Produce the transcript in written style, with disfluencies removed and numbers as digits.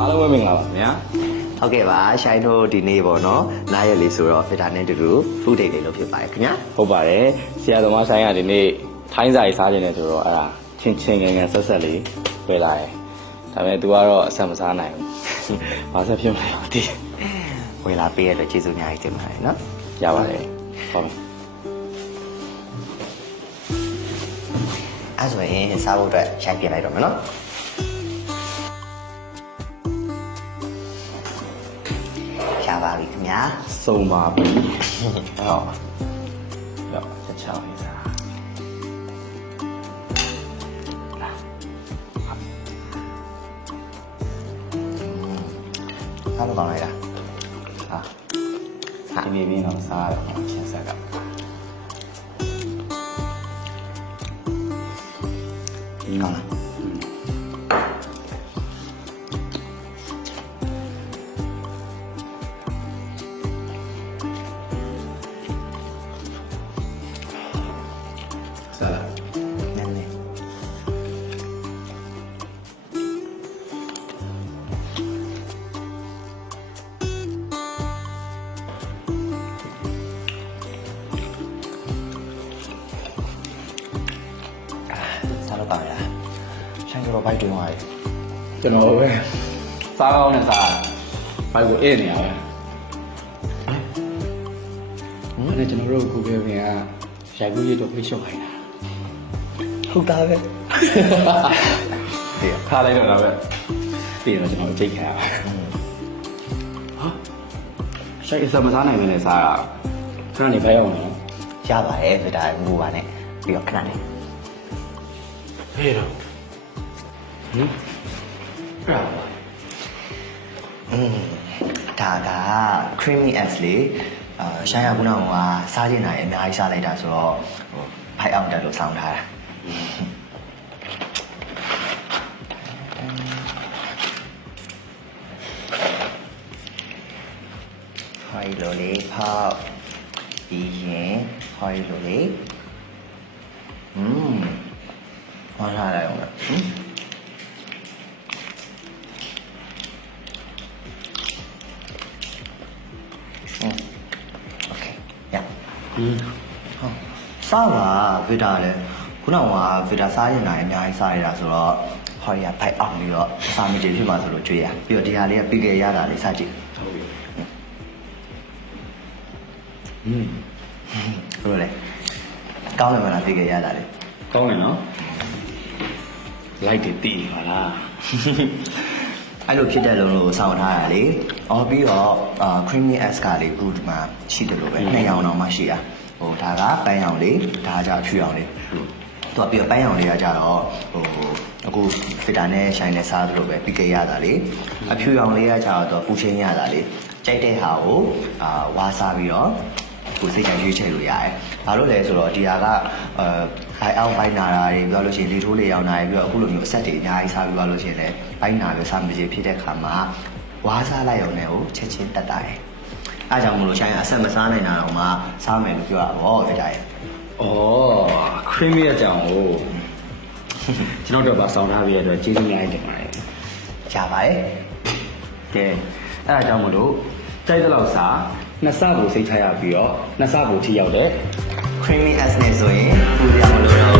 အားလုံးပဲမင်္ဂလာပါခင်ဗျာ ဟုတ်ကဲ့ပါရှိုင်းတို့ဒီနေ့ပေါ့နော်နားရက်လေးဆိုတော့ဗီတာနဲ့တူတူ food date လေးလုပ်ဖြစ်ပါတယ်ခင်ဗျာ ဟုတ်ပါတယ်ဆရာသမားဆိုင်ကဒီနေ့ထိုင်းစာရေးစားခြင်းနဲ့ဆိုတော့အဲ့ဒါချင်းငယ်ငယ်ဆက်ဆက်လေးပြလာတယ်ဒါပေမဲ့ तू ကတော့အဆက်မစားနိုင်ဘူးဘာဆက်ဖြစ်မလဲမသိ ဝယ်လာပေးရတော့ကျေးဇူးအများကြီးတင်ပါတယ်နော် ရပါတယ်ဟုတ်ပြီ အဲ့ဆိုရင်စားဖို့အတွက်ရိုက်ပြလိုက်တော့မယ်နော်ရပါပြီခင်ဗျာ စုံပါပြီဟုတ်ရောက်ချက်ချောင်းရေးစားစားလို့ကောင်းလိုက်တာဟာ ဒီနေ့ပြီးတော့စားရအောင်ချင်းဆက်က ကောင်းလားစားလား နည်းနည်းစားလို့ကောင်းလားဆိုင်ကတော့ဘိုက်တွင်သွားတယ် ကျွန်တော်ပဲစားကောင်းနဲ့စားဘိုက်ကိုအေးနေရပဲအဲ့ဒါကျွန်တော်တို့ကိုပြောပြင်ကရိုက်ကူးရတော့ဖိတ်ရှော့ခိုင်းတာ ဟုတ်တာပဲ ဒီခါလိုက်တော့ပဲပြီးတော့ကျွန်တော်ချိန်ခံရပါဟာရှိုက်အစမစားနိုင်မနဲ့စားရခဏနေဖိုက်အောင်နော် ရပါတယ်ဗီတာမူပါနဲ့ပြီးတော့ခဏနေ ဟေးတော့ဟင်အဲ့ဒါ ဒါက creamy eggs လေးရှိုင်းရခုနကစားကျင်တာအများကြီးစားလိုက်တာဆိုတော့ဖိုက်အောင်တက်လို့စောင်းထားတာဟိုင်လိုလေးဖောက်ပြီးရင်ဟိုင်လိုလေးဟောထားလိုက်အောင်လားโอเคရစားပါဗီတာလည်းခုနကဗီတာစားရင်လည်းအများကြီးစားရတာဆိုတော့ဟော်ရဖိုက်အောင်ပြီးတော့အစာမကြေဖြစ်မှာဆိုလို့ကြွေးရပြီးတော့ဒီဟာလေးကပြီးကြရတာလေးစားကြည့် ဟုတ်ပြီဘယ်လိုလဲကောင်းတယ်မလားပြီးကြရတာလေး ကောင်းတယ်နော်လိုက်တည်တည်ပါလား အဲ့လိုဖြစ်တဲ့လို့စောင့်ထားတာလေအော်ပြီးတော့ creamy eggs ကလေးခုဒီမှာရှိတယ်လို့ပဲနှစ်ရောင်တော့မှရှိရဟိုဒါကပန်းရောင်လေးဒါကအဖြူရောင်လေးသူကပြီးတော့ပန်းရောင်လေးကကြတော့ဟိုအခုဖီတာနဲ့ရှိုင်းနဲ့စားသလိုပဲပြီးကြရတာလေအဖြူရောင်လေးကကြတော့ပူချင်းရတာလေကြိုက်တဲ့ဟာကိုဝါစားပြီးတော့ကိုစိတ်ချရွေးချယ်လို့ရတယ်။ဘာလို့လဲဆိုတော့ဒီဟာကဘိုင်အောင်ဘိုင်နာတာတွေပြောလို့ရှိရင်လေထိုးလေရောင်တာတွေပြီးတော့အခုလိုမျိုးအဆက်တွေအများကြီးစားပြီးသွားလို့ရှိရင်လည်းဘိုင်နာပဲစားမကြည့်ဖြစ်တဲ့ခါမှာဝါစားလိုက်ရုံနဲ့ကိုချက်ချင်းတက်တာတယ်။အားကြောင့်မလို့ရှိုင်းအဆက်မစားနိုင်တာတော့မှစားမယ်လို့ပြောတာပေါ့ဗီတာရဲ့ ဩ creamy အကြောင်းကိုကျွန်တော်တို့ပါဆောင်းထားပြီးရတော့ကျေးဇူးများတင်ပါတယ် ။ကြားပါရဲ့ ကဲအဲ့ဒါကြောင့်မလို့ကြိုက်တဲ့လောက်စားနှစ်ဆကိုစိတ်ထားရပြီးတော့နှစ်ဆကိုထိရောက်တဲ့ creamy eggs နဲ့ဆိုရင်ပူစရာမလိုတော့